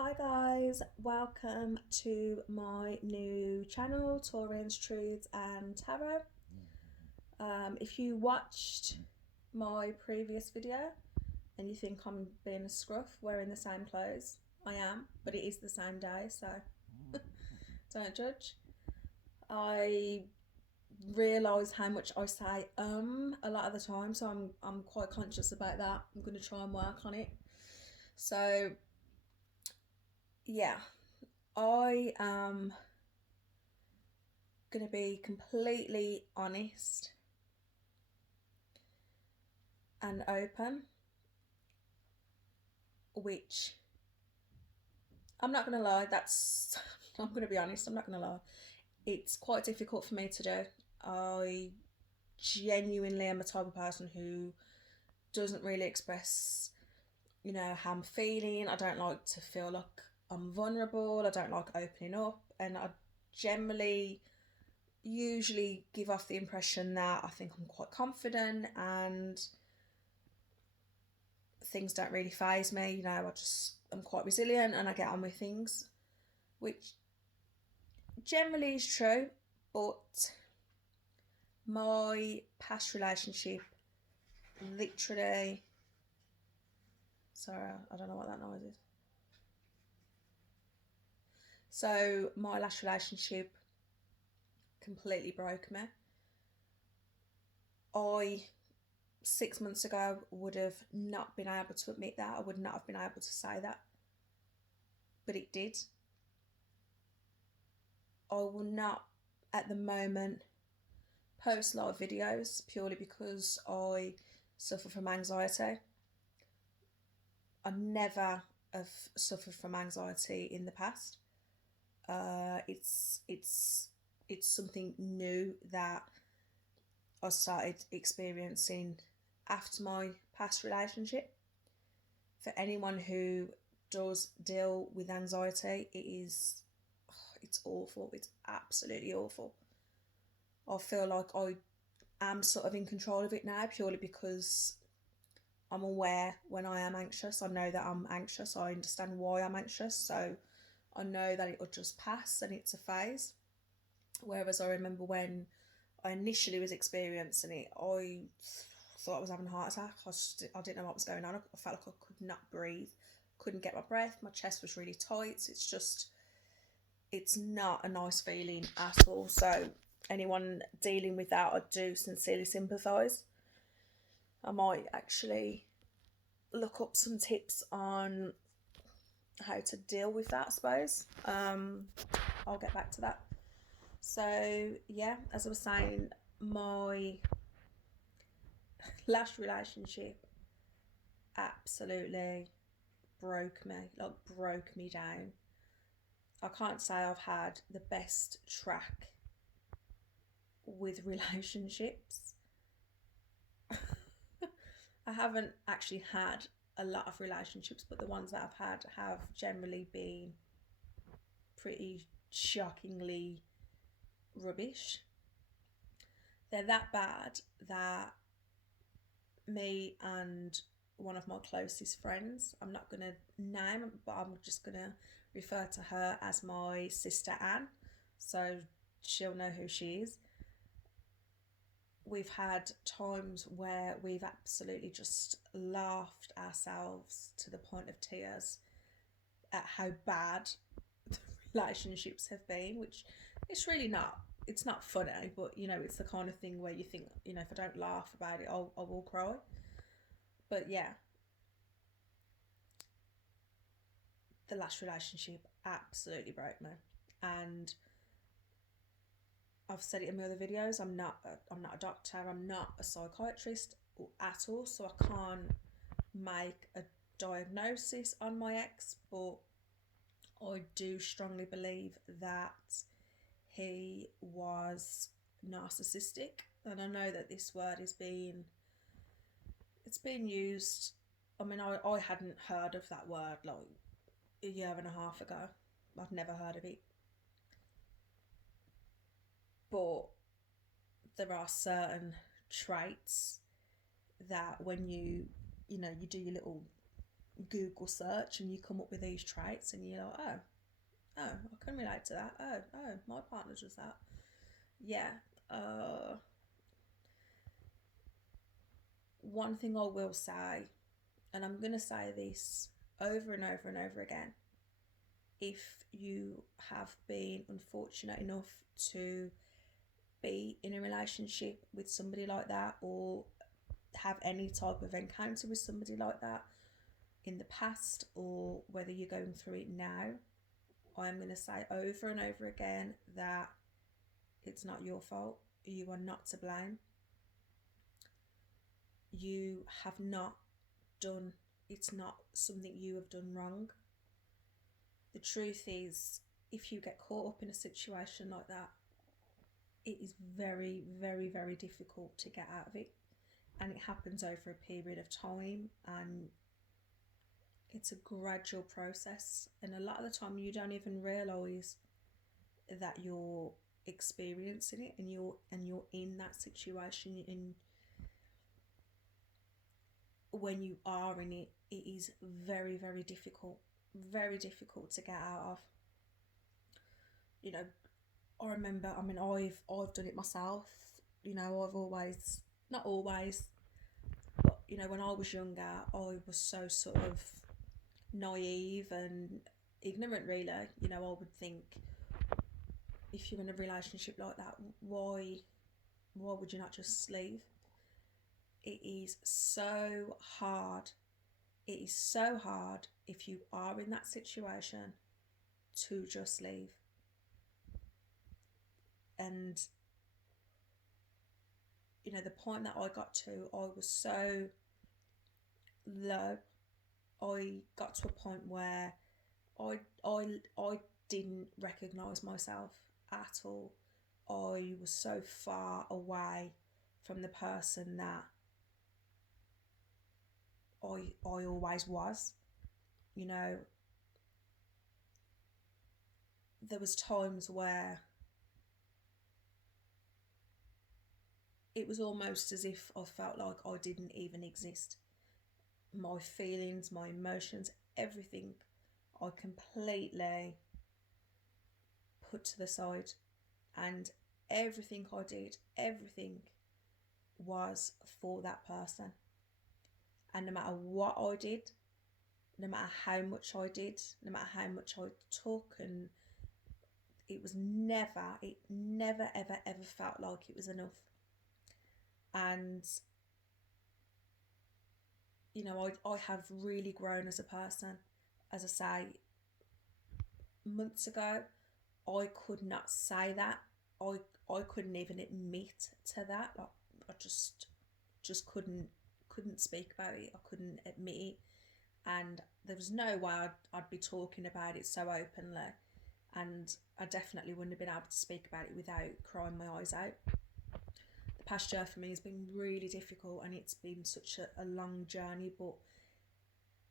Hi guys, welcome to my new channel, Taurian's Truths and Tarot. If you watched my previous video and you think I'm being a scruff wearing the same clothes, I am, but it is the same day, so don't judge. I realise how much I say a lot of the time, so I'm quite conscious about that. I'm going to try and work on it. So yeah, I am going to be completely honest and open, which I'm not going to lie, I'm going to be honest, I'm not going to lie, it's quite difficult for me to do. I genuinely am a type of person who doesn't really express, how I'm feeling. I don't like to feel like I'm vulnerable. I don't like opening up, and I generally usually give off the impression that I think I'm quite confident and things don't really faze me. I'm quite resilient and I get on with things, which generally is true. But my past relationship, literally, sorry, I don't know what that noise is. So my last relationship completely broke me. I 6 months ago would have not been able to admit that. I would not have been able to say that, but it did. I will not at the moment post live videos purely because I suffer from anxiety. I never have suffered from anxiety in the past. It's something new that I started experiencing after my past relationship. For anyone who does deal with anxiety, it's awful. It's absolutely awful. I feel like I am sort of in control of it now purely because I'm aware when I am anxious. I know that I'm anxious. I understand why I'm anxious. So I know that it will just pass and it's a phase. Whereas I remember when I initially was experiencing it, I thought I was having a heart attack. I didn't know what was going on. I felt like I could not breathe, couldn't get my breath. My chest was really tight. It's not a nice feeling at all. So anyone dealing with that, I do sincerely sympathise. I might actually look up some tips on how to deal with that, I suppose. I'll get back to that. So yeah, as I was saying, my last relationship absolutely broke me down. I can't say I've had the best track with relationships. I haven't actually had a lot of relationships, but the ones that I've had have generally been pretty shockingly rubbish. They're that bad that me and one of my closest friends, I'm not going to name, but I'm just going to refer to her as my sister Anne, so she'll know who she is. We've had times where we've absolutely just laughed ourselves to the point of tears at how bad the relationships have been, which it's really not. It's not funny, but it's the kind of thing where you think, if I don't laugh about it, I will cry. But yeah, the last relationship absolutely broke me, and I've said it in my other videos. I'm not a doctor. I'm not a psychiatrist at all, so I can't make a diagnosis on my ex. But I do strongly believe that he was narcissistic, and I know that this word is being used. I mean, I hadn't heard of that word like a year and a half ago. I'd never heard of it. But there are certain traits that when you do your little Google search and you come up with these traits and you're like, oh, I can relate to that. Oh, my partner does that. Yeah. One thing I will say, and I'm going to say this over and over and over again, if you have been unfortunate enough to be in a relationship with somebody like that, or have any type of encounter with somebody like that in the past, or whether you're going through it now, I'm going to say over and over again that it's not your fault. You are not to blame. You have not done, it's not something you have done wrong. The truth is, if you get caught up in a situation like that, it is very, very, very difficult to get out of it. And it happens over a period of time, and it's a gradual process. And a lot of the time you don't even realise that you're experiencing it, and you're in that situation. And when you are in it, it is very, very difficult to get out of. You know, I remember, I mean, I've done it myself. You know, I've always, not always, but you know, when I was younger, I was so sort of naive and ignorant, really. You know, I would think, if you're in a relationship like that, why would you not just leave? It is so hard. It is so hard if you are in that situation to just leave. And you know, the point that I got to, I was so low. I got to a point where I didn't recognise myself at all. I was so far away from the person that I always was. You know, there was times where it was almost as if I felt like I didn't even exist. My feelings, my emotions, everything, I completely put to the side. And everything I did, everything was for that person. And no matter what I did, no matter how much I did, no matter how much I took, and it never, ever, ever felt like it was enough. And you know, I have really grown as a person. As I say, months ago, I could not say that. I couldn't even admit to that. Like, I just couldn't speak about it. I couldn't admit it, and there was no way I'd be talking about it so openly, and I definitely wouldn't have been able to speak about it without crying my eyes out. The past year for me has been really difficult, and it's been such a long journey, but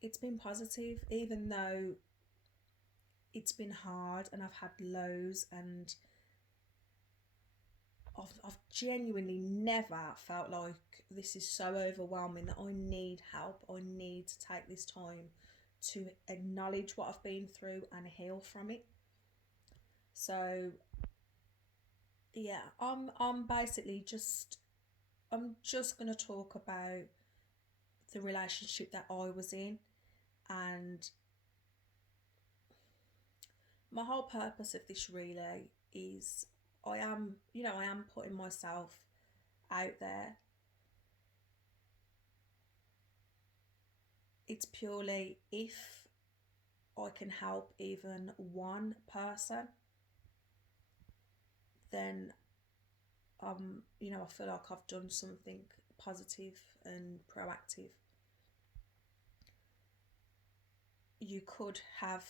it's been positive, even though it's been hard and I've had lows, and I've genuinely never felt like this is so overwhelming that I need help. I need to take this time to acknowledge what I've been through and heal from it. So yeah, I'm basically I'm just going to talk about the relationship that I was in, and my whole purpose of this really is I am putting myself out there. It's purely if I can help even one person, then I feel like I've done something positive and proactive. You could have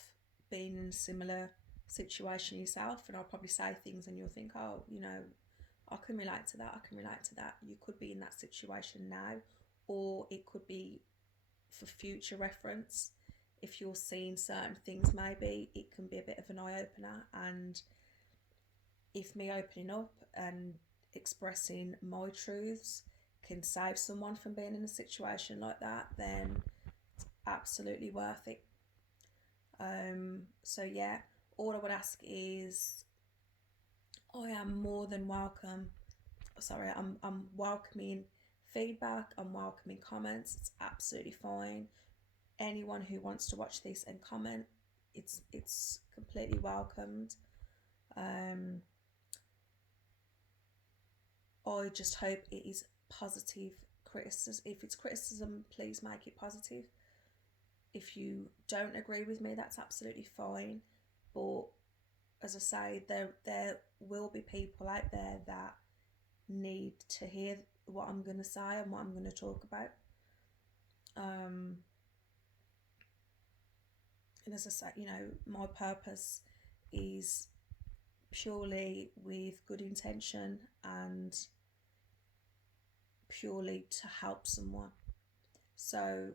been in a similar situation yourself, and I'll probably say things and you'll think, oh, I can relate to that, You could be in that situation now, or it could be for future reference. If you're seeing certain things, maybe it can be a bit of an eye-opener, and if me opening up and expressing my truths can save someone from being in a situation like that, then it's absolutely worth it. So yeah, all I would ask is, I am more than welcome. Sorry, I'm welcoming feedback. I'm welcoming comments. It's absolutely fine. Anyone who wants to watch this and comment, it's completely welcomed. I just hope it is positive criticism. If it's criticism, please make it positive. If you don't agree with me, that's absolutely fine. But as I say, there will be people out there that need to hear what I'm going to say and what I'm going to talk about. And as I say, my purpose is purely with good intention and purely to help someone. So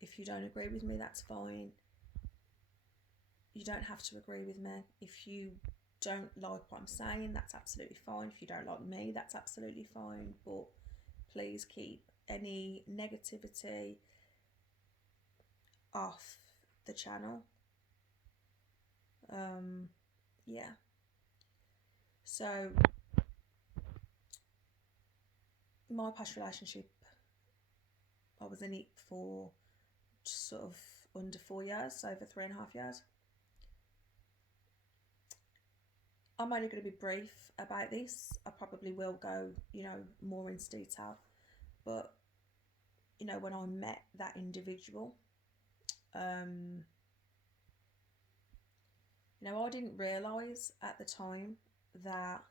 if you don't agree with me, that's fine. You don't have to agree with me. If you don't like what I'm saying, that's absolutely fine. If you don't like me, that's absolutely fine. But please keep any negativity off the channel. Yeah. So my past relationship, I was in it for sort of under 4 years, over 3.5 years. I'm only going to be brief about this. I probably will go, more into detail. But, when I met that individual, I didn't realise at the time that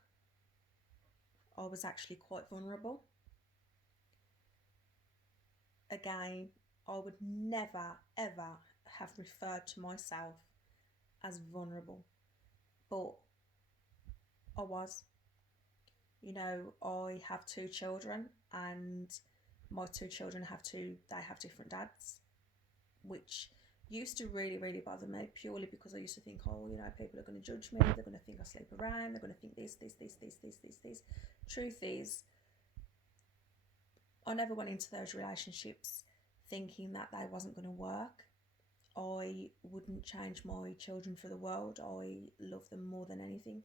I was actually quite vulnerable. Again, I would never, ever have referred to myself as vulnerable. But I was. I have 2 children, and my 2 children have different dads, which used to really, really bother me, purely because I used to think, people are going to judge me, they're going to think I sleep around, they're going to think this. Truth is, I never went into those relationships thinking that they wasn't going to work. I wouldn't change my children for the world. I love them more than anything.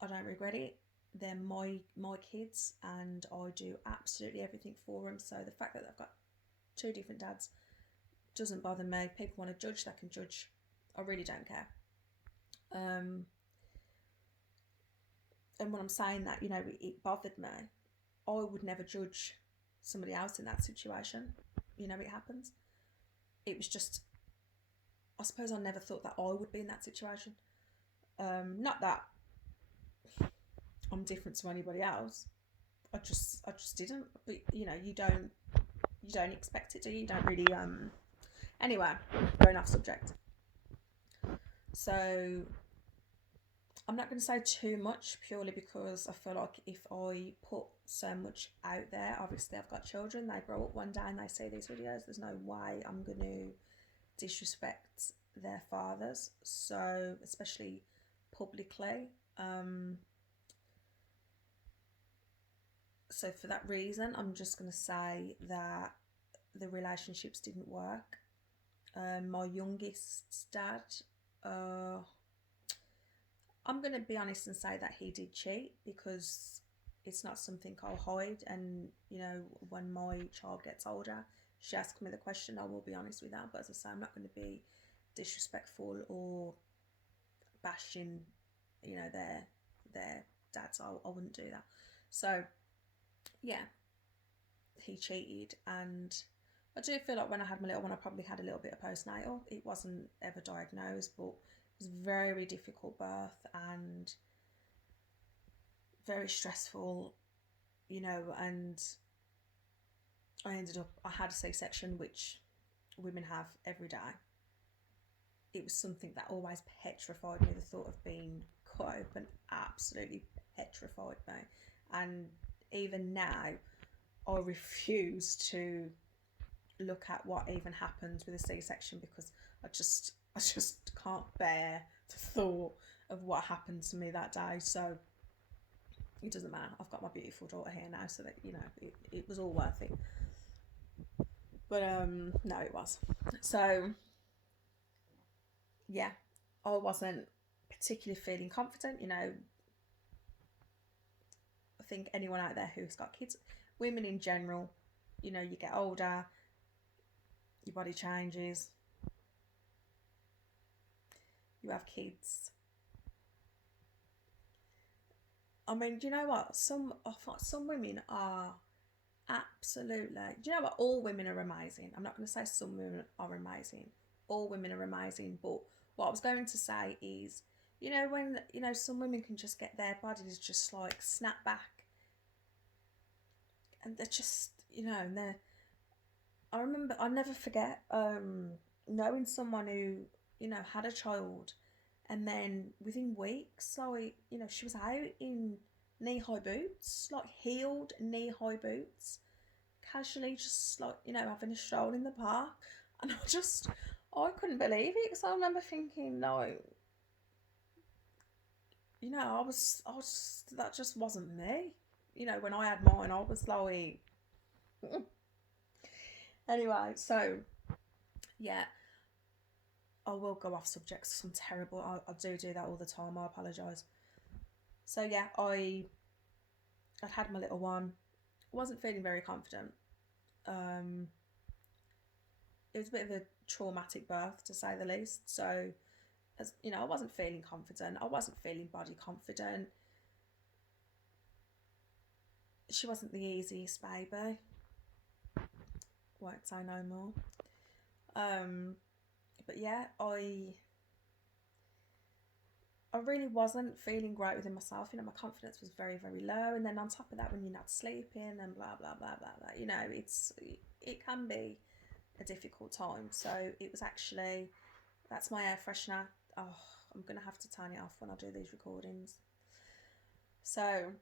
I don't regret it. They're my kids, and I do absolutely everything for them. So the fact that they've got 2 different dads doesn't bother me. People want to judge, they can judge. I really don't care. And when I'm saying that, it bothered me, I would never judge somebody else in that situation. It happens. It was just, I suppose I never thought that I would be in that situation. Not that I'm different to anybody else. I just didn't. But you don't expect it, do you? You don't really. Anyway, going off subject. So I'm not going to say too much, purely because I feel like if I put so much out there, obviously I've got children, they grow up one day and they see these videos, there's no way I'm going to disrespect their fathers, so especially publicly. So for that reason, I'm just going to say that the relationships didn't work. My youngest dad, I'm going to be honest and say that he did cheat, because it's not something I'll hide. And, when my child gets older, she asks me the question, I will be honest with her. But as I say, I'm not going to be disrespectful or bashing, their dads. I wouldn't do that. So, yeah, he cheated. And I do feel like when I had my little one, I probably had a little bit of postnatal. It wasn't ever diagnosed, but it was very difficult birth and very stressful, and I had a C-section, which women have every day. It was something that always petrified me. The thought of being cut open absolutely petrified me. And even now, I refuse to look at what even happens with a C-section, because I just can't bear the thought of what happened to me that day. So it doesn't matter. I've got my beautiful daughter here now, so that it was all worth it. But no, it was. So yeah, I wasn't particularly feeling confident. I think anyone out there who's got kids, women in general, you get older, your body changes, you have kids. I mean, do you know what? Some women are absolutely. Do you know what? All women are amazing. I'm not going to say some women are amazing. All women are amazing. But what I was going to say is, when some women can just get their bodies just like snap back, and they're just, and they're. I remember. I'll never forget knowing someone who had a child, and then within weeks, like she was out in knee-high boots, like heeled knee-high boots, casually just like having a stroll in the park. And I couldn't believe it, because I remember thinking, no, I was that just wasn't me. When I had mine, I was like anyway. So yeah, I will go off subject because I'm terrible. I do that all the time. I apologise. So yeah, I'd had my little one. Wasn't feeling very confident. um it was a bit of a traumatic birth, to say the least. So, as I wasn't feeling confident. I wasn't feeling body confident. She wasn't the easiest baby. Won't say no more. But yeah, I really wasn't feeling great within myself. My confidence was very, very low. And then on top of that, when you're not sleeping and blah blah blah blah blah, it can be a difficult time. So it was actually, that's my air freshener. Oh, I'm gonna have to turn it off when I do these recordings. So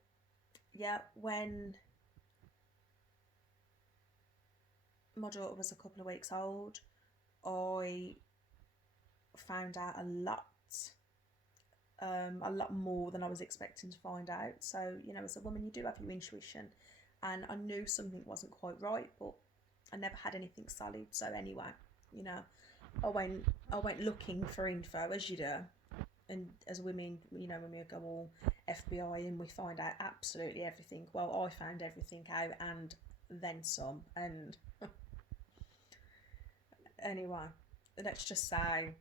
yeah, when my daughter was a couple of weeks old, I found out a lot more than I was expecting to find out. So, as a woman, you do have your intuition, and I knew something wasn't quite right, but I never had anything solid. So anyway, I went looking for info, as you do. And as women, when we go all FBI and we find out absolutely everything. Well, I found everything out and then some. And anyway, let's just say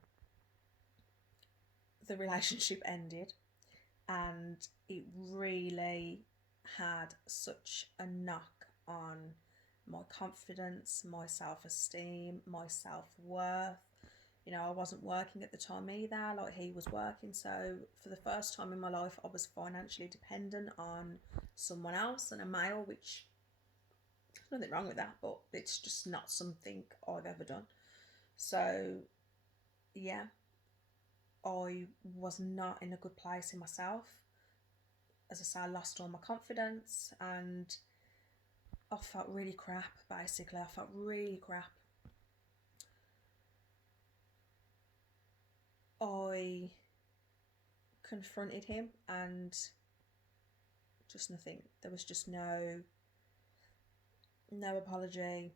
the relationship ended, and it really had such a knock on my confidence, my self-esteem, my self-worth. I wasn't working at the time either, like he was working. So for the first time in my life, I was financially dependent on someone else, and a male, which there's nothing wrong with that, but it's just not something I've ever done. So yeah, I was not in a good place in myself. As I say, I lost all my confidence, and I felt really crap, basically. I felt really crap. I confronted him, and just nothing. There was just no apology,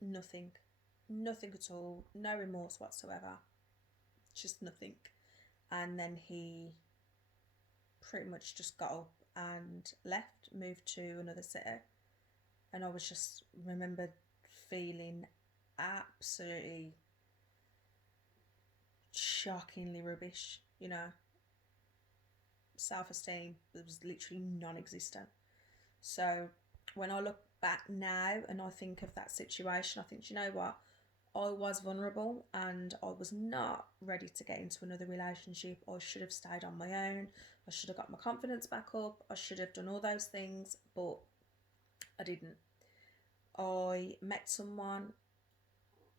nothing. Nothing at all. No remorse whatsoever. Just nothing. And then he pretty much just got up and left, moved to another city. And I was just remembered feeling absolutely shockingly rubbish. Self-esteem was literally non-existent. So when I look back now and I think of that situation, I think, you know what, I was vulnerable and I was not ready to get into another relationship. I should have stayed on my own. I should have got my confidence back up. I should have done all those things, but I didn't. I met someone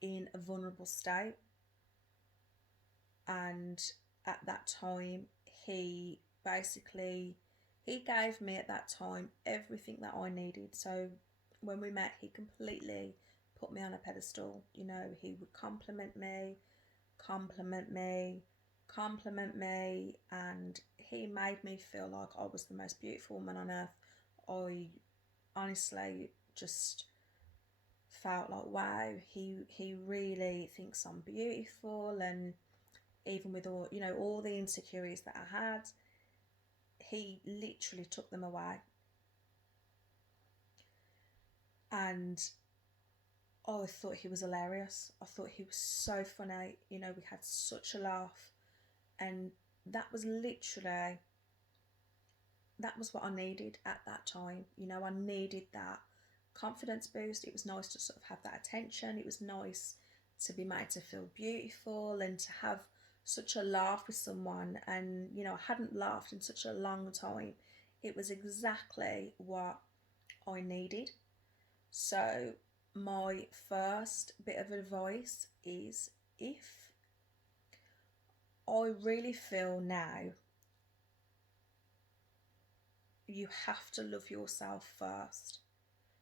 in a vulnerable state, and at that time he gave me at that time everything that I needed. So when we met, he completely put me on a pedestal. He would compliment me, and he made me feel like I was the most beautiful woman on earth. I honestly just felt like, wow, he really thinks I'm beautiful, and even with all, you know, all the insecurities that I had, he literally took them away. And I thought he was hilarious. I thought he was so funny. You know, we had such a laugh, and that was literally, that was what I needed at that time. You know, I needed that confidence boost. It was nice to sort of have that attention. It was nice to be made to feel beautiful and to have such a laugh with someone. And, you know, I hadn't laughed in such a long time. It was exactly what I needed. So, my first bit of advice is, if I really feel now, you have to love yourself first.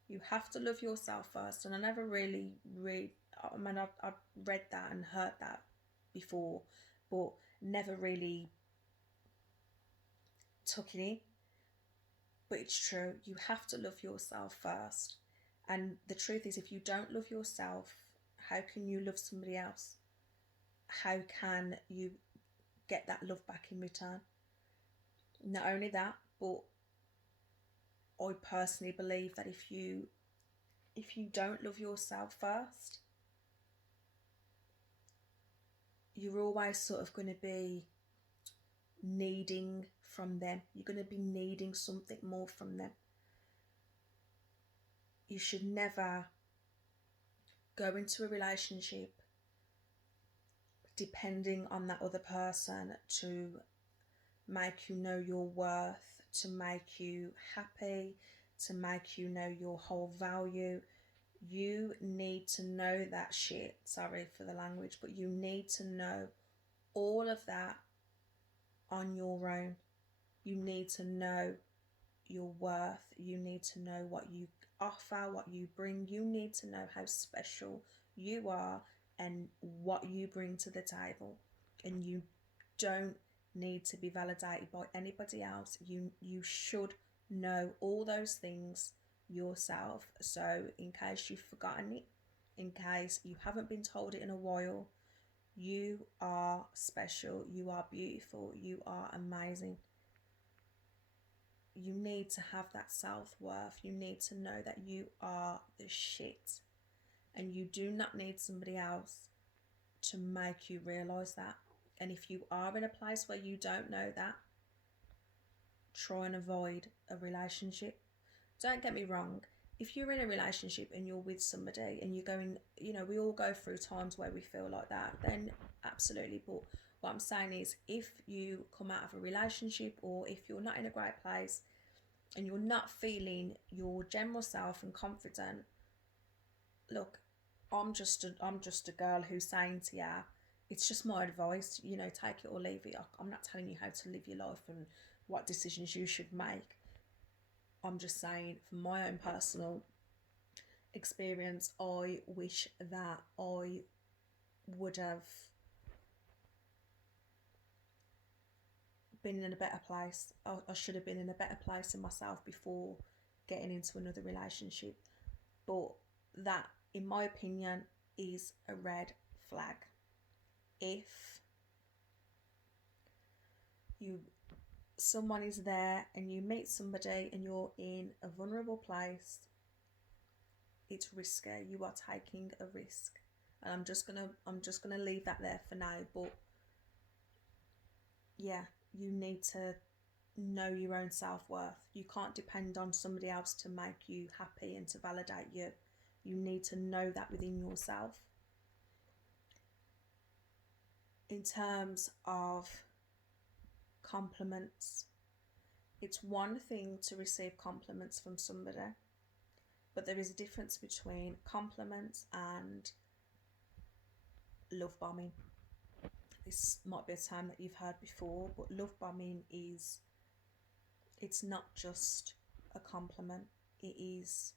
You have to love yourself first. And I never really I mean, I've read that and heard that before, but never really took it in. But it's true. You have to love yourself first. And the truth is, if you don't love yourself, how can you love somebody else? How can you get that love back in return? Not only that, but I personally believe that if you don't love yourself first, you're always sort of going to be needing from them. You're going to be needing something more from them. You should never go into a relationship depending on that other person to make you know your worth, to make you happy, to make you know your whole value. You need to know that shit. Sorry for the language, but you need to know all of that on your own. You need to know your worth. You need to know what you offer, what you bring. You need to know how special you are and what you bring to the table. And you don't need to be validated by anybody else. You should know all those things yourself. So in case you've forgotten it, in case you haven't been told it in a while, you are special, you are beautiful, you are amazing. You need to have that self-worth. You need to know that you are the shit, and you do not need somebody else to make you realise that. And if you are in a place where you don't know that, try and avoid a relationship. Don't get me wrong, if you're in a relationship and you're with somebody and you're going, you know, we all go through times where we feel like that, then absolutely. But what I'm saying is, if you come out of a relationship, or if you're not in a great place and you're not feeling your general self and confident, look, I'm just a girl who's saying to you, it's just my advice, you know, take it or leave it. I'm not telling you how to live your life and what decisions you should make. I'm just saying, from my own personal experience, I wish that I would have been in a better place. I should have been in a better place in myself before getting into another relationship. But that, in my opinion, is a red flag. If someone is there and you meet somebody and you're in a vulnerable place, it's risky. You are taking a risk. And I'm just gonna leave that there for now. But yeah, you need to know your own self-worth. You can't depend on somebody else to make you happy and to validate you. You need to know that within yourself. In terms of compliments, it's one thing to receive compliments from somebody, but there is a difference between compliments and love bombing. This might be a term that you've heard before, but love bombing is, it's not just a compliment. It is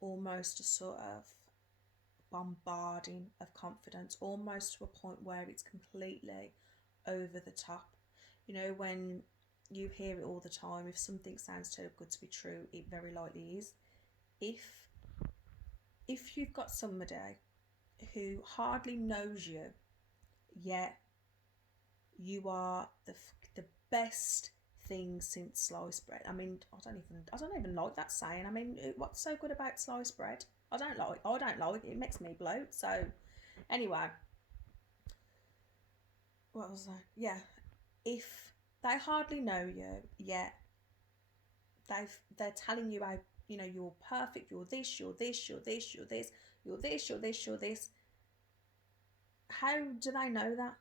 almost a sort of bombarding of confidence, almost to a point where it's completely over the top. You know, when you hear it all the time, if something sounds too good to be true, it very likely is. If if you've got somebody who hardly knows you, yet you are the best thing since sliced bread. I mean, I don't even like that saying. I mean, what's so good about sliced bread? I don't like it. It makes me bloat. So anyway, what was that? Yeah, if they hardly know you, yet they're telling you how, you know, you're perfect, you're this, you're this, you're this, you're this, you're this, you're this, you're this. How do they know that?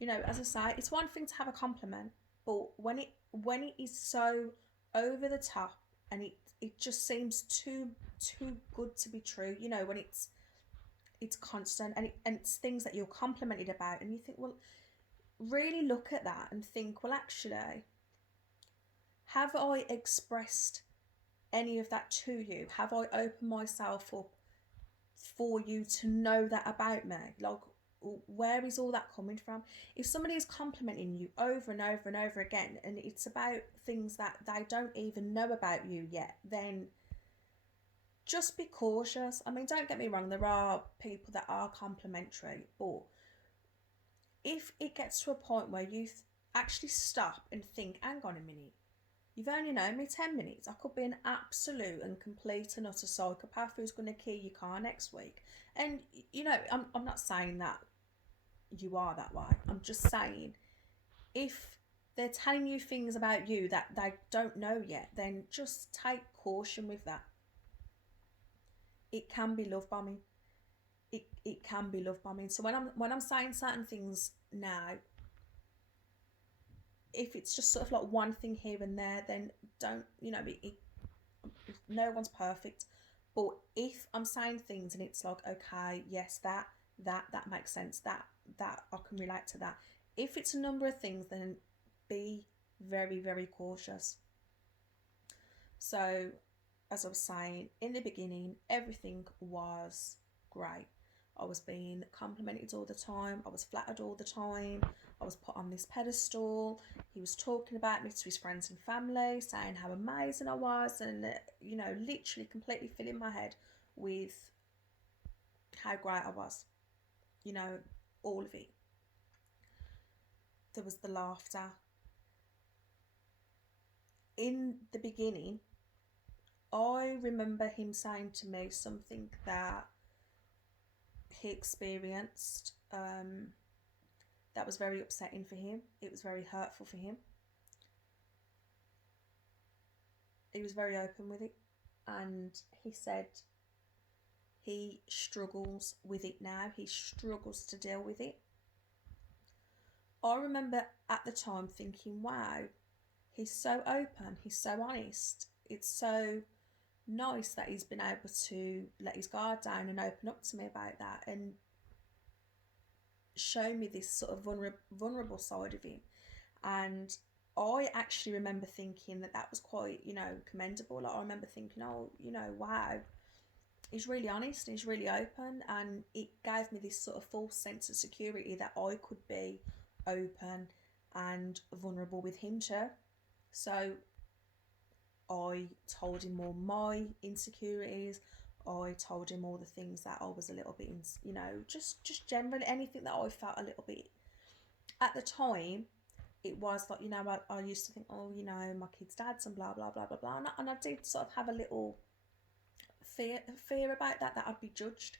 You know, as I say, it's one thing to have a compliment, but when it is so over the top and it just seems too good to be true, you know, when it's constant and it's things that you're complimented about, and you think, well, really look at that and think, well, actually, have I expressed any of that to you? Have I opened myself up for you to know that about me? Like, where is all that coming from? If somebody is complimenting you over and over and over again, and it's about things that they don't even know about you yet, then just be cautious. I mean, don't get me wrong, there are people that are complimentary, but if it gets to a point where you actually stop and think, hang on a minute, you've only known me 10 minutes. I could be an absolute and complete and utter psychopath who's going to key your car next week. And, you know, I'm not saying that you are that way. I'm just saying, if they're telling you things about you that they don't know yet, then just take caution with that. It can be love bombing. It can be love bombing. So when I'm saying certain things now, if it's just sort of like one thing here and there, then don't, you know, no one's perfect. But if I'm saying things and it's like, okay, yes, that makes sense, that I can relate to that. If it's a number of things, then be very, very cautious. So, as I was saying, in the beginning, everything was great. I was being complimented all the time. I was flattered all the time. I was put on this pedestal. He was talking about me to his friends and family, saying how amazing I was, and, you know, literally completely filling my head with how great I was. You know, all of it. There was the laughter. In the beginning, I remember him saying to me something that he experienced that was very upsetting for him. It was very hurtful for him. He was very open with it, and he said he struggles with it now. He struggles to deal with it. I remember at the time thinking, wow, he's so open, he's so honest. It's so nice that he's been able to let his guard down and open up to me about that and show me this sort of vulnerable side of him. And I actually remember thinking that was quite, you know, commendable. Like, I remember thinking, oh, you know, wow, he's really honest, he's really open, and it gave me this sort of false sense of security that I could be open and vulnerable with him too. So I told him all my insecurities. I told him all the things that I was a little bit, you know, just generally anything that I felt a little bit. At the time, it was like, you know, I used to think, oh, you know, my kid's dad's and blah, blah, blah, blah, blah. And I did sort of have a little fear about that I'd be judged.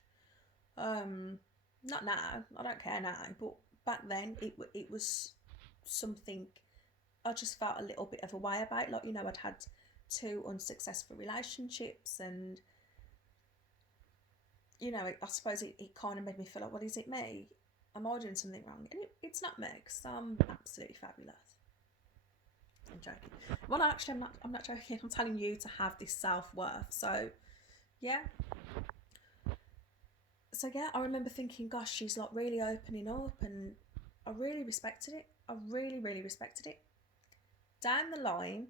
Not now, I don't care now, but back then it was something I just felt a little bit of a way about. Like, you know, I'd had 2 unsuccessful relationships, and, you know, I suppose it kind of made me feel like, well, is it me? Am I doing something wrong? And it's not me, because I'm absolutely fabulous. I'm joking. Well, actually, I'm not joking. I'm telling you to have this self-worth. So, yeah. So, yeah, I remember thinking, gosh, she's like really opening up, and I really respected it. I really, really respected it. Down the line,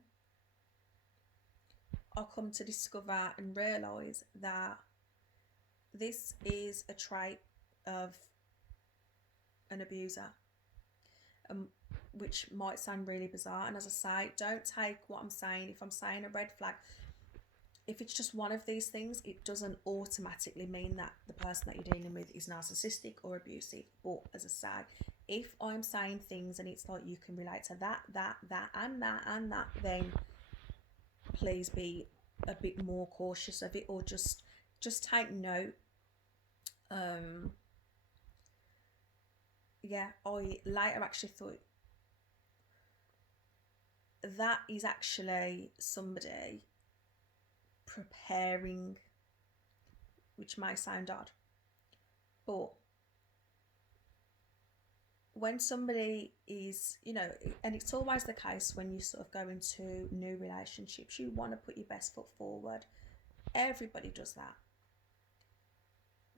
I'll come to discover and realise that this is a trait of an abuser, which might sound really bizarre. And as I say, don't take what I'm saying. If I'm saying a red flag, if it's just one of these things, it doesn't automatically mean that the person that you're dealing with is narcissistic or abusive. But as I say, if I'm saying things and it's like you can relate to that, and that, then please be a bit more cautious of it, or just take note. Yeah, I later actually thought that is actually somebody preparing, which may sound odd, but when somebody is, and it's always the case when you sort of go into new relationships, you want to put your best foot forward. Everybody does that.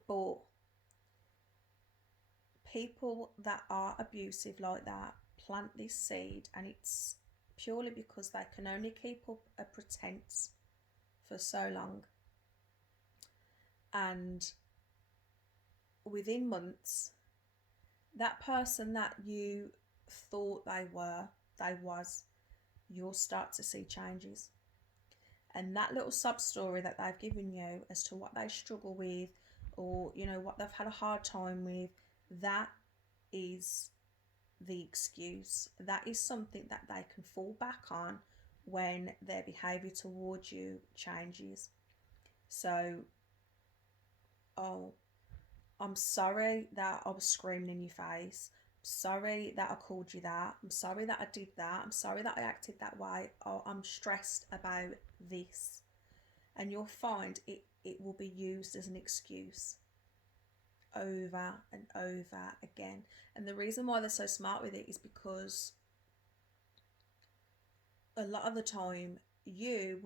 But people that are abusive like that plant this seed, and it's purely because they can only keep up a pretense for so long. And within months, that person that you thought they was, you'll start to see changes. And that little sub story that they've given you as to what they struggle with, or what they've had a hard time with, that is the excuse. That is something that they can fall back on when their behaviour towards you changes. So, I'm sorry that I was screaming in your face. I'm sorry that I called you that. I'm sorry that I did that. I'm sorry that I acted that way. I'm stressed about this. And you'll find it will be used as an excuse over and over again. And the reason why they're so smart with it is because a lot of the time they've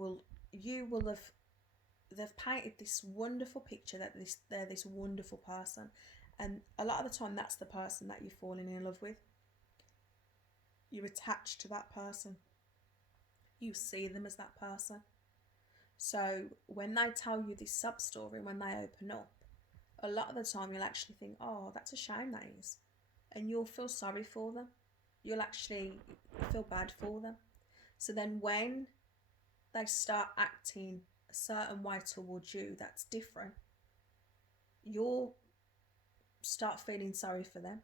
painted this wonderful picture that they're this wonderful person, and a lot of the time that's the person that you're falling in love with. You're attached to that person. You see them as that person. So when they tell you this sub story, when they open up, a lot of the time you'll actually think, oh, that's a shame, that is. And you'll feel sorry for them. You'll actually feel bad for them. So then when they start acting a certain way towards you that's different, you'll start feeling sorry for them.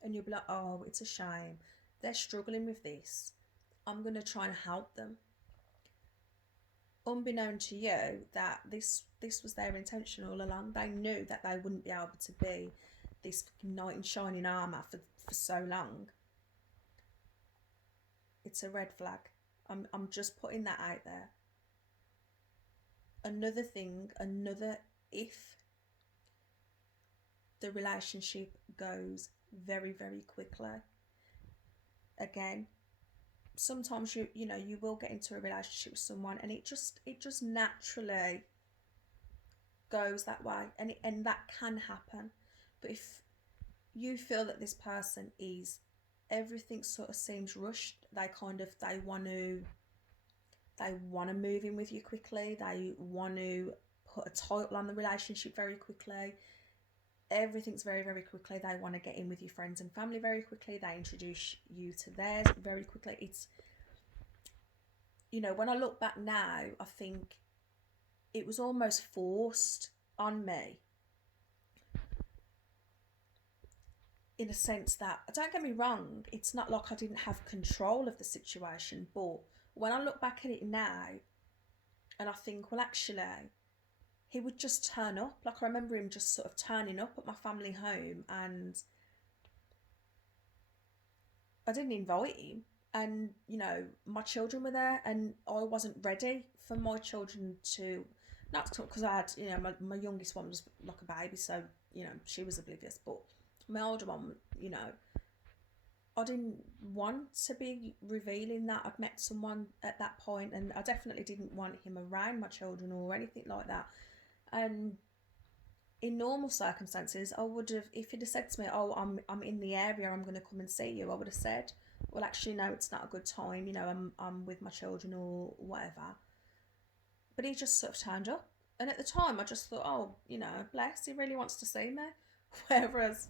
And you'll be like, oh, it's a shame. They're struggling with this. I'm going to try and help them. Unbeknown to you, that this was their intention all along. They knew that they wouldn't be able to be this knight in shining armour for so long. It's a red flag. I'm just putting that out there. Another thing, if the relationship goes very, very quickly, again, sometimes you will get into a relationship with someone and it just naturally goes that way, and that can happen. But if you feel that this person is, everything sort of seems rushed, they want to move in with you quickly, they want to put a title on the relationship very quickly, everything's very, very quickly, they want to get in with your friends and family very quickly, they introduce you to theirs very quickly. It's, when I look back now, I think it was almost forced on me, in a sense that, don't get me wrong, it's not like I didn't have control of the situation, but when I look back at it now and I think, well, actually, he would just turn up. Like, I remember him just sort of turning up at my family home, and I didn't invite him, and my children were there, and I wasn't ready for my children to, not because I had, my youngest one was like a baby, so she was oblivious, but my older one, I didn't want to be revealing that I'd met someone at that point, and I definitely didn't want him around my children or anything like that. And in normal circumstances, I would have, if he'd have said to me, oh, I'm in the area, I'm going to come and see you, I would have said, well, actually, no, it's not a good time, I'm with my children or whatever. But he just sort of turned up. And at the time, I just thought, oh, bless, he really wants to see me. Whereas,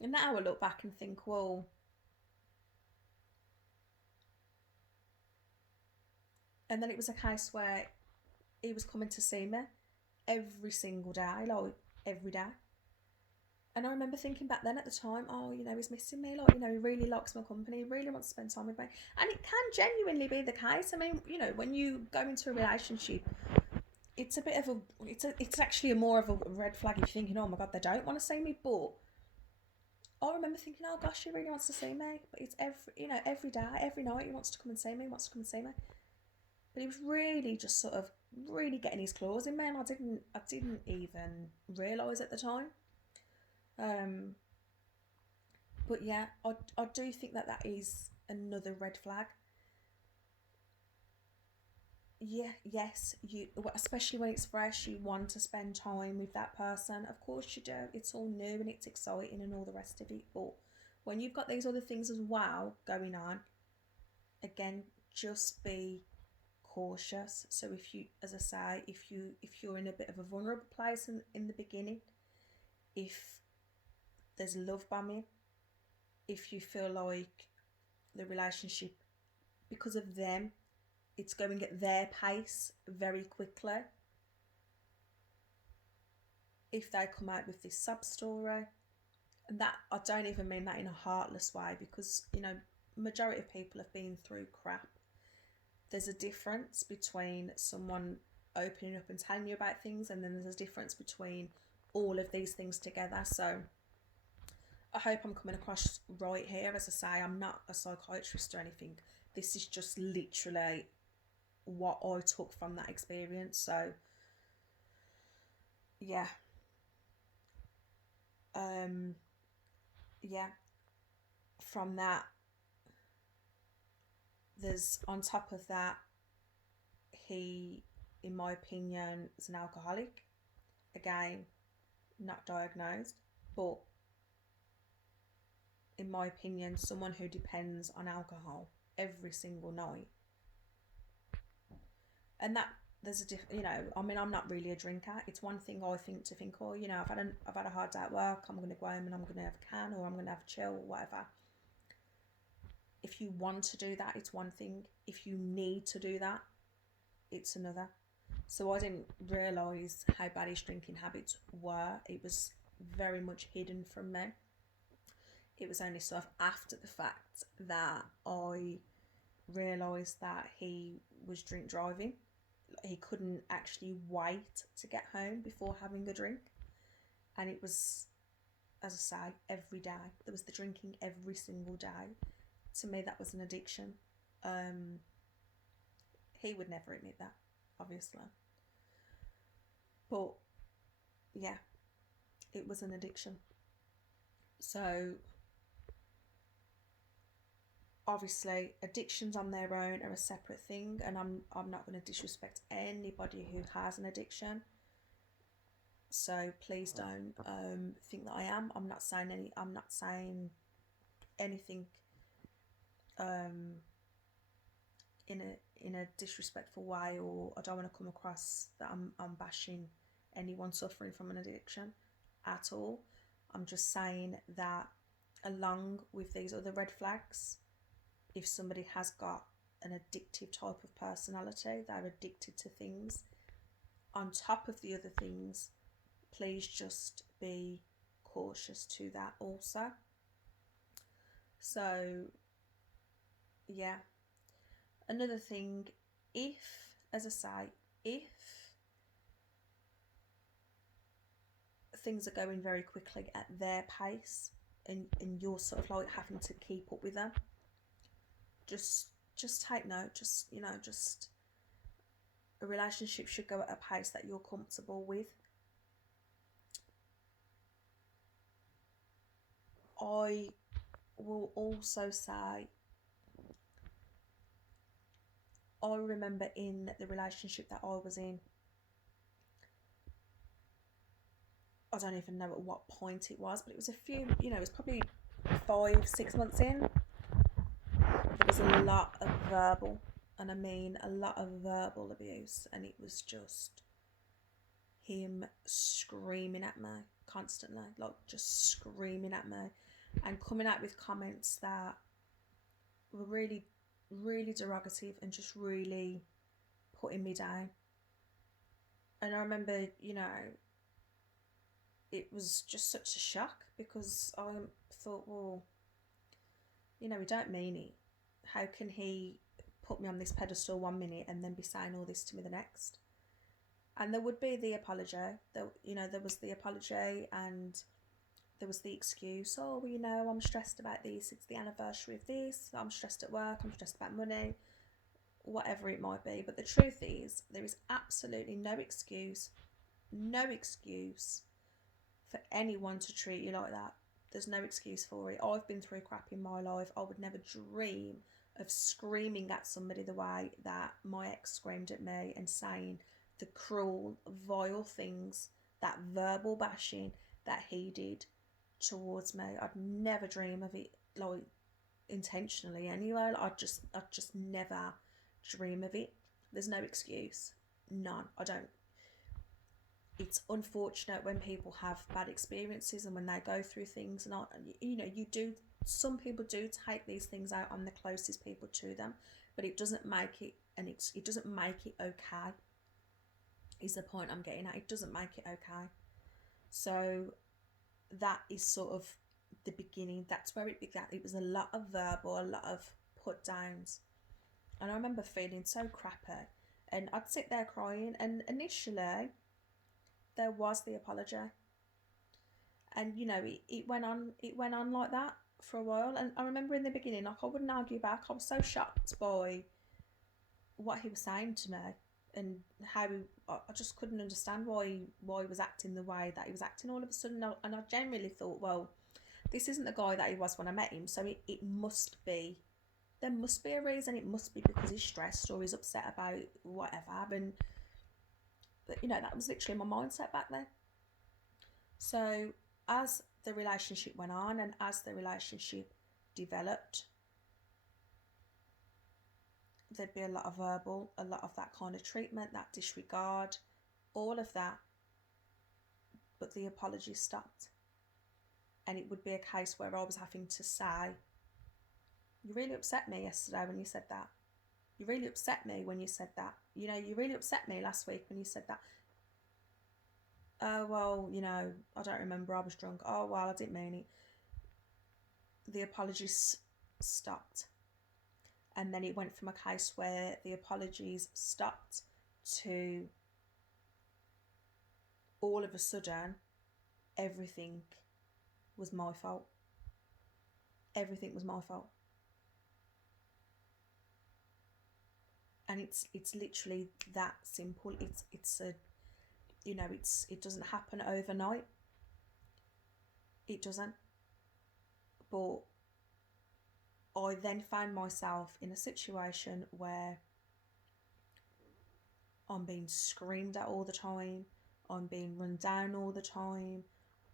and now I look back and think, well, And then it was a case where he was coming to see me every single day, like every day. And I remember thinking back then at the time, oh, you know, he's missing me. Like, you know, he really likes my company. He really wants to spend time with me. And it can genuinely be the case. I mean, you know, when you go into a relationship, it's a bit of it's actually a more of a red flag if you're thinking, oh my God, they don't want to see me. But I remember thinking, oh gosh, he really wants to see me. But it's every day, every night he wants to come and see me, he wants to come and see me. But he was really just sort of really getting his claws in me, and I didn't even realise at the time. But yeah, I do think that is another red flag. Yeah, yes, you, especially when it's fresh, you want to spend time with that person. Of course you do. It's all new and it's exciting and all the rest of it. But when you've got these other things as well going on, again, just be cautious. So if you, as I say, if you're in a bit of a vulnerable place in the beginning, if there's love bombing, if you feel like the relationship, because of them, it's going at their pace very quickly. If they come out with this sub story, and that, I don't even mean that in a heartless way, because, you know, majority of people have been through crap. There's a difference between someone opening up and telling you about things, and then there's a difference between all of these things together. So I hope I'm coming across right here. As I say, I'm not a psychiatrist or anything. This is just literally what I took from that experience. So yeah. Yeah, from that, there's, on top of that, he, in my opinion, is an alcoholic. Again, not diagnosed, but in my opinion, someone who depends on alcohol every single night. And that, there's a you know, I mean, I'm not really a drinker. It's one thing I think to think, oh, you know, I've had a hard day at work, I'm going to go home and I'm going to have a can, or I'm going to have a chill, or whatever. If you want to do that, it's one thing. If you need to do that, it's another. So I didn't realise how bad his drinking habits were. It was very much hidden from me. It was only sort of after the fact that I realised that he was drink driving. He couldn't actually wait to get home before having a drink. And it was, as I say, every day. There was the drinking every single day. To me, that was an addiction. He would never admit that, obviously. But yeah, it was an addiction. So obviously, addictions on their own are a separate thing, and I'm not going to disrespect anybody who has an addiction. So please don't think that I am. I'm not saying anything in a disrespectful way, or I don't want to come across that I'm bashing anyone suffering from an addiction at all. I'm just saying that, along with these other red flags, if somebody has got an addictive type of personality, they're addicted to things, on top of the other things, please just be cautious to that also. So yeah, another thing, if, as I say, if things are going very quickly at their pace, and you're sort of like having to keep up with them, just take note. Just, you know, just, a relationship should go at a pace that you're comfortable with. I will also say, I remember in the relationship that I was in, I don't even know at what point it was, but it was a few, you know, it was probably 5-6 months in. There was a lot of verbal, and I mean a lot of verbal abuse, and it was just him screaming at me constantly, like just screaming at me, and coming out with comments that were really, really derogative, and just really putting me down. And I remember, you know, it was just such a shock, because I thought, well, you know, he don't mean it. How can he put me on this pedestal 1 minute and then be saying all this to me the next? And there would be the apology. There was the apology, and there was the excuse. Oh, well, you know, I'm stressed about this. It's the anniversary of this. I'm stressed at work. I'm stressed about money. Whatever it might be. But the truth is, there is absolutely no excuse for anyone to treat you like that. There's no excuse for it. I've been through crap in my life. I would never dream of screaming at somebody the way that my ex screamed at me, and saying the cruel, vile things, that verbal bashing that he did towards me. I'd never dream of it, like, intentionally anyway. I'd just never dream of it. There's no excuse. None. I don't. It's unfortunate when people have bad experiences and when they go through things, and some people do take these things out on the closest people to them, but it doesn't make it okay. Is the point I'm getting at? It doesn't make it okay. So that is sort of the beginning. That's where it began. It was a lot of verbal, a lot of put downs, and I remember feeling so crappy, and I'd sit there crying. And initially, there was the apology, and you know, it went on like that for a while. And I remember in the beginning, like, I wouldn't argue back. I was so shocked by what he was saying to me, and how I just couldn't understand why he was acting the way that he was acting all of a sudden. And I generally thought, well, this isn't the guy that he was when I met him, so there must be a reason. It must be because he's stressed or he's upset about whatever. And you know, that was literally my mindset back then. So as the relationship went on, and as the relationship developed, there'd be a lot of verbal, a lot of that kind of treatment, that disregard, all of that. But the apologies stopped. And it would be a case where I was having to say, you really upset me yesterday when you said that. You really upset me when you said that. You know, you really upset me last week when you said that. Oh, well, you know, I don't remember. I was drunk. Oh, well, I didn't mean it. The apologies stopped. And then it went from a case where the apologies stopped to all of a sudden, everything was my fault. Everything was my fault. And it's literally that simple. It's a, you know, it doesn't happen overnight. It doesn't. But I then found myself in a situation where I'm being screamed at all the time. I'm being run down all the time.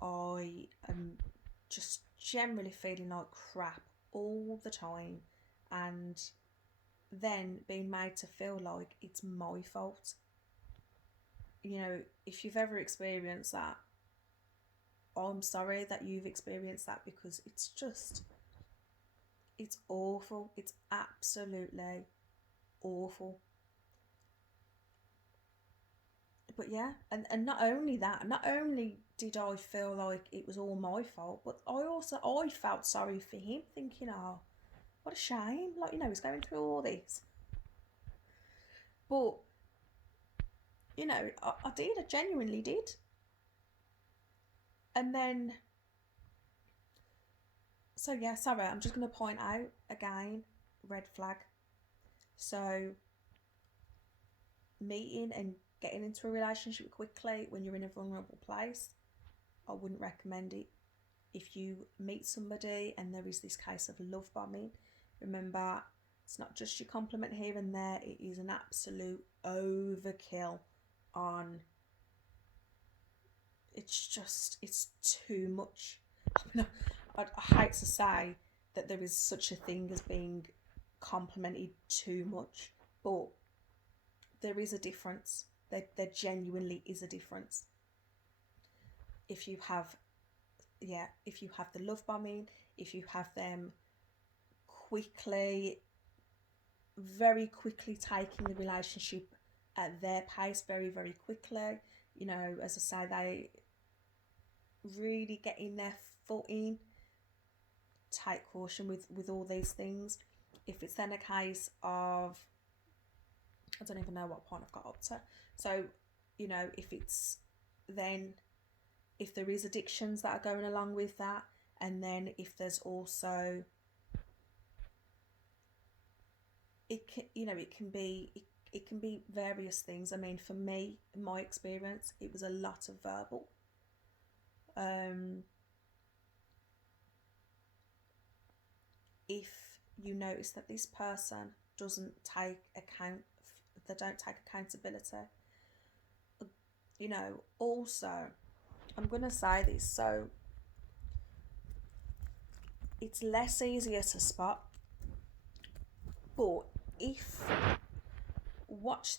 I am just generally feeling like crap all the time. And then being made to feel like it's my fault. You know, if you've ever experienced that, I'm sorry that you've experienced that, because it's awful. It's absolutely awful. But yeah, and not only that, not only did I feel like it was all my fault, but I felt sorry for him, thinking, oh, what a shame. Like, you know, he's going through all this. But, you know, I genuinely did. And then, so yeah, sorry, I'm just going to point out again, red flag. So, meeting and getting into a relationship quickly when you're in a vulnerable place, I wouldn't recommend it. If you meet somebody and there is this case of love bombing, remember, it's not just your compliment here and there, it is an absolute overkill on, it's too much. I mean, I hate to say that there is such a thing as being complimented too much, but there is a difference. There genuinely is a difference. If you have the love bombing, if you have them very quickly taking the relationship at their pace very, very quickly. You know, as I say, they really getting their foot in. Take caution with all these things. If it's then a case of, I don't even know what point I've got up to. So, you know, if it's then, if there is addictions that are going along with that, and then if there's also, it can, you know, it can be various things. I mean, for me, in my experience, it was a lot of verbal. If you notice that this person doesn't take account, they don't take accountability, you know, also, I'm going to say this, so it's less easier to spot, but if watch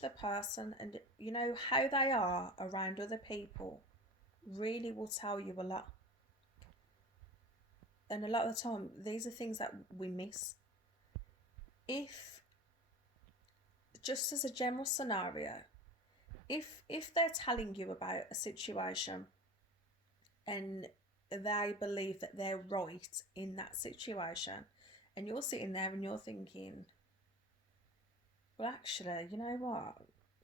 the person, and you know how they are around other people really will tell you a lot. And a lot of the time, these are things that we miss. If, just as a general scenario, if they're telling you about a situation and they believe that they're right in that situation, and you're sitting there and you're thinking, well, actually, you know what?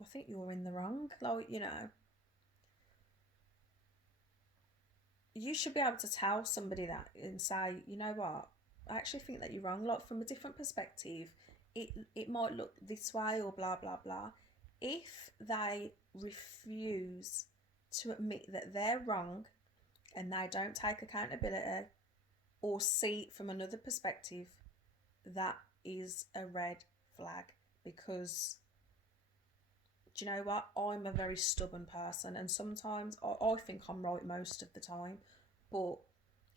I think you're in the wrong. Like, you know, you should be able to tell somebody that and say, you know what? I actually think that you're wrong. Like, from a different perspective, it might look this way or blah, blah, blah. If they refuse to admit that they're wrong and they don't take accountability or see it from another perspective, that is a red flag. Because, do you know what? I'm a very stubborn person, and sometimes I think I'm right most of the time. But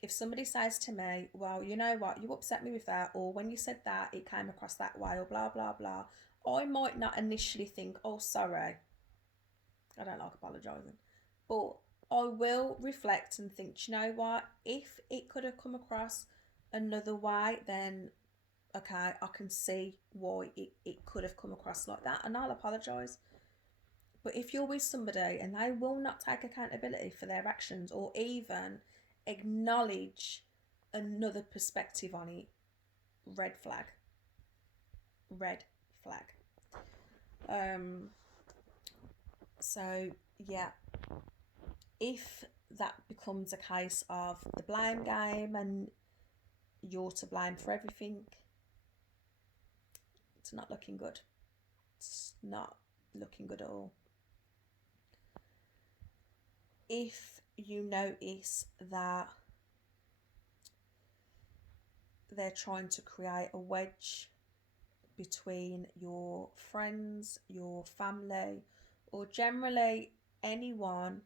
if somebody says to me, well, you know what, you upset me with that, or when you said that, it came across that way, or blah, blah, blah, I might not initially think, oh, sorry. I don't like apologising. But I will reflect and think, do you know what? If it could have come across another way, then okay, I can see why it could have come across like that, and I'll apologise. But if you're with somebody and they will not take accountability for their actions or even acknowledge another perspective on it, red flag. Red flag. So yeah, if that becomes a case of the blame game and you're to blame for everything, it's not looking good. It's not looking good at all. If you notice that they're trying to create a wedge between your friends, your family, or generally anyone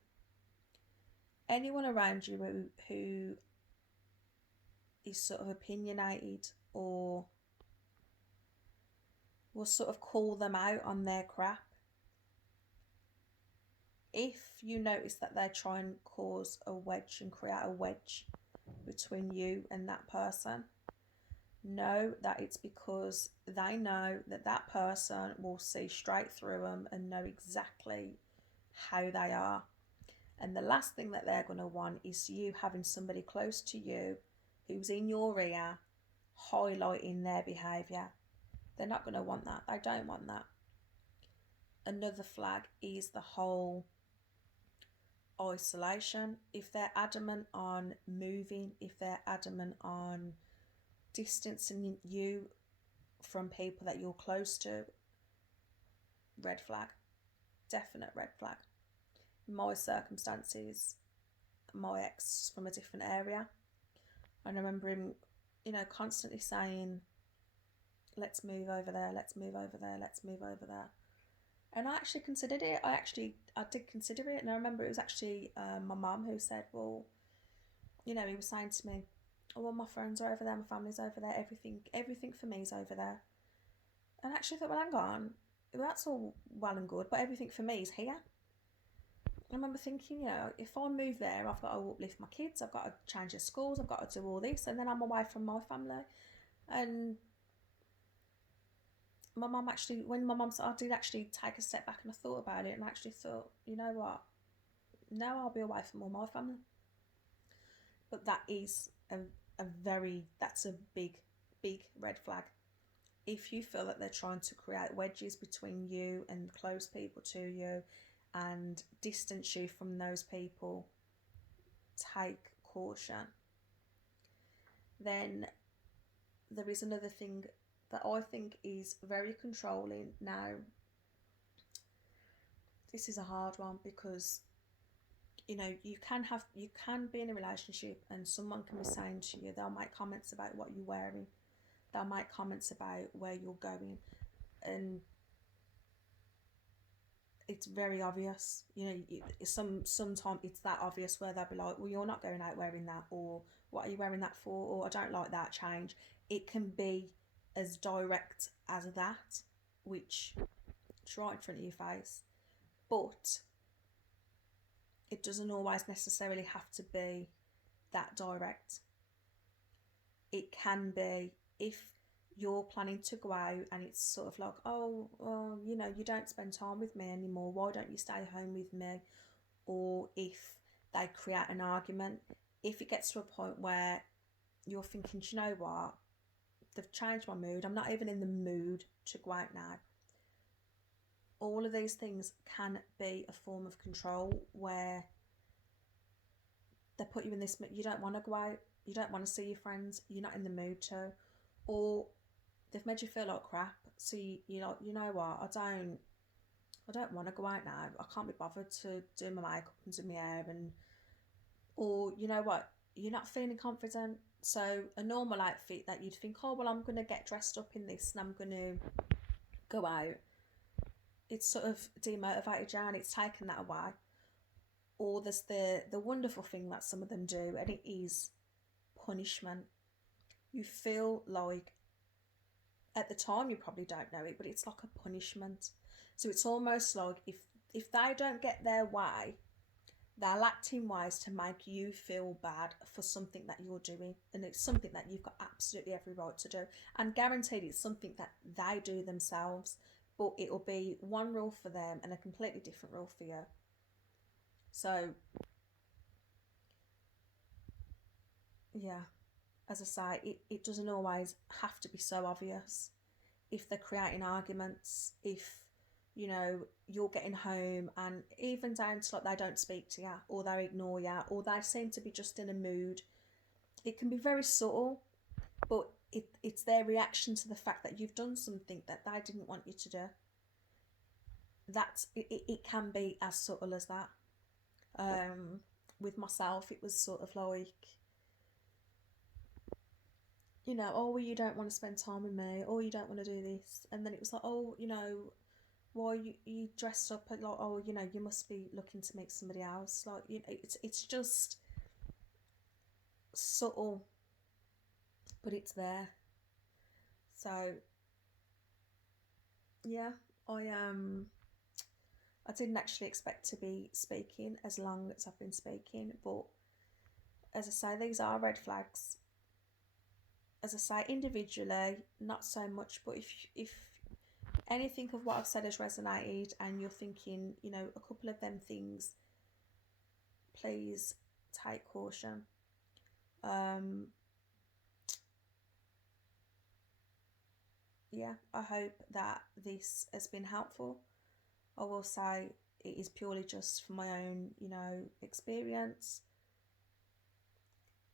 around you who is sort of opinionated or will sort of call them out on their crap. If you notice that they're trying to cause a wedge and create a wedge between you and that person, know that it's because they know that that person will see straight through them and know exactly how they are. And the last thing that they're going to want is you having somebody close to you who's in your ear highlighting their behaviour. They're not going to want that. They don't want that. Another flag is the whole isolation. If they're adamant on moving, if they're adamant on distancing you from people that you're close to, red flag. Definite red flag. In my circumstances, my ex from a different area, and I remember him, you know, constantly saying, let's move over there, let's move over there, let's move over there. And I actually considered it. I did consider it. And I remember it was actually my mum who said, well, you know, he was saying to me, oh, well, my friends are over there, my family's over there, everything for me is over there. And I actually thought, well, hang on, that's all well and good, but everything for me is here. I remember thinking, you know, if I move there, I've got to uplift my kids, I've got to change their schools, I've got to do all this, and then I'm away from my family. And my mum actually, when my mum said, I did actually take a step back and I thought about it, and I actually thought, you know what, now I'll be away from all my family. But that is that's a big, big red flag. If you feel that they're trying to create wedges between you and close people to you and distance you from those people, take caution. Then there is another thing that I think is very controlling. Now, this is a hard one because you can be in a relationship and someone can be saying to you, they'll make comments about what you're wearing, they'll make comments about where you're going, and it's very obvious. Sometimes it's that obvious where they'll be like, well, you're not going out wearing that, or what are you wearing that for, or I don't like that, change. It can be as direct as that, which it's right in front of your face, but it doesn't always necessarily have to be that direct. It can be if you're planning to go out and it's sort of like, oh, you don't spend time with me anymore, why don't you stay home with me? Or if they create an argument, if it gets to a point where you're thinking, do you know what, they've changed my mood, I'm not even in the mood to go out now. All of these things can be a form of control where they put you in this, you don't want to go out, you don't want to see your friends, you're not in the mood to, or they've made you feel like crap, so you're like, you know what, I don't want to go out now, I can't be bothered to do my makeup and do my hair, or you know what, you're not feeling confident. So a normal outfit that you'd think, oh well, I'm going to get dressed up in this and I'm going to go out, it's sort of demotivated you and it's taken that away. Or there's the wonderful thing that some of them do, and it is punishment. You feel like, at the time you probably don't know it, but it's like a punishment. So it's almost like if they don't get their way, they'll act in ways to make you feel bad for something that you're doing, and it's something that you've got absolutely every right to do, and guaranteed it's something that they do themselves, but it'll be one rule for them and a completely different rule for you. So yeah, as I say, it doesn't always have to be so obvious. If they're creating arguments, if you're getting home and even down to like they don't speak to you, or they ignore you, or they seem to be just in a mood, it can be very subtle, but it's their reaction to the fact that you've done something that they didn't want you to do. It can be as subtle as that. With myself, it was sort of like, oh, well, you don't want to spend time with me, or you don't want to do this, and then it was like, oh, why you dressed up, and like, oh, you must be looking to meet somebody else, like, it's just subtle, but it's there. So yeah, I didn't actually expect to be speaking as long as I've been speaking, but as I say, these are red flags. As I say, individually, not so much, but if anything of what I've said has resonated and you're thinking, a couple of them things, please take caution. Yeah, I hope that this has been helpful. I will say it is purely just from my own, experience.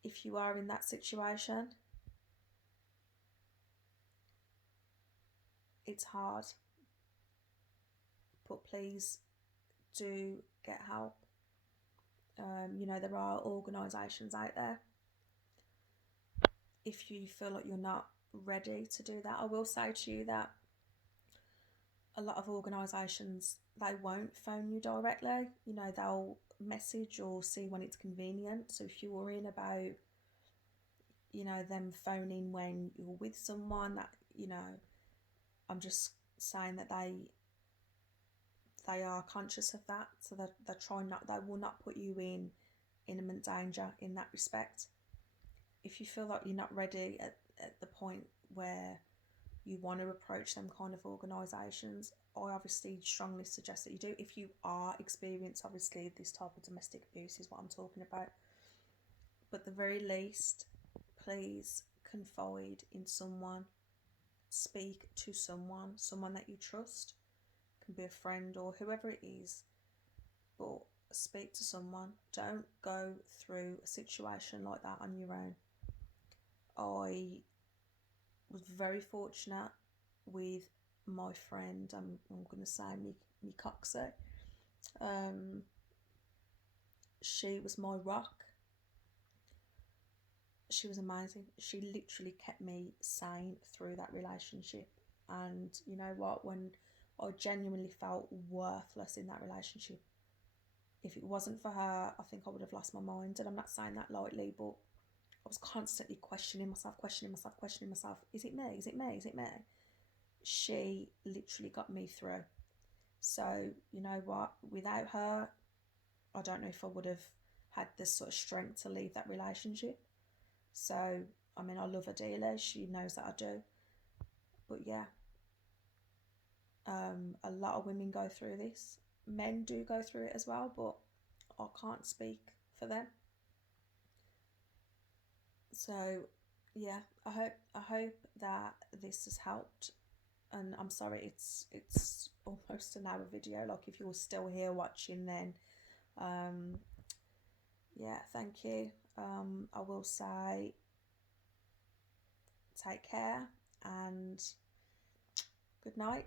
If you are in that situation, it's hard, but please do get help. There are organisations out there. If you feel like you're not ready to do that, I will say to you that a lot of organisations, they won't phone you directly. They'll message or see when it's convenient. So if you're worrying about, them phoning when you're with someone, that, I'm just saying that they are conscious of that, so that they will not put you in imminent danger in that respect. If you feel like you're not ready at the point where you want to approach them kind of organisations, I obviously strongly suggest that you do. If you are experiencing, obviously, this type of domestic abuse is what I'm talking about. But at the very least, please confide in someone. Speak to someone that you trust. It can be a friend or whoever it is. But speak to someone. Don't go through a situation like that on your own. I was very fortunate with my friend. I'm going to say me Coxie. She was my rock. She was amazing. She literally kept me sane through that relationship. And you know what? When I genuinely felt worthless in that relationship, if it wasn't for her, I think I would have lost my mind. And I'm not saying that lightly, but I was constantly questioning myself. Is it me? Is it me? Is it me? She literally got me through. So, you know what? Without her, I don't know if I would have had this sort of strength to leave that relationship. So, I mean, I love her dearly. She knows that I do. But yeah, a lot of women go through this. Men do go through it as well, but I can't speak for them. So yeah, I hope that this has helped. And I'm sorry it's almost an hour video. Like, if you're still here watching, then yeah, thank you. I will say take care and good night.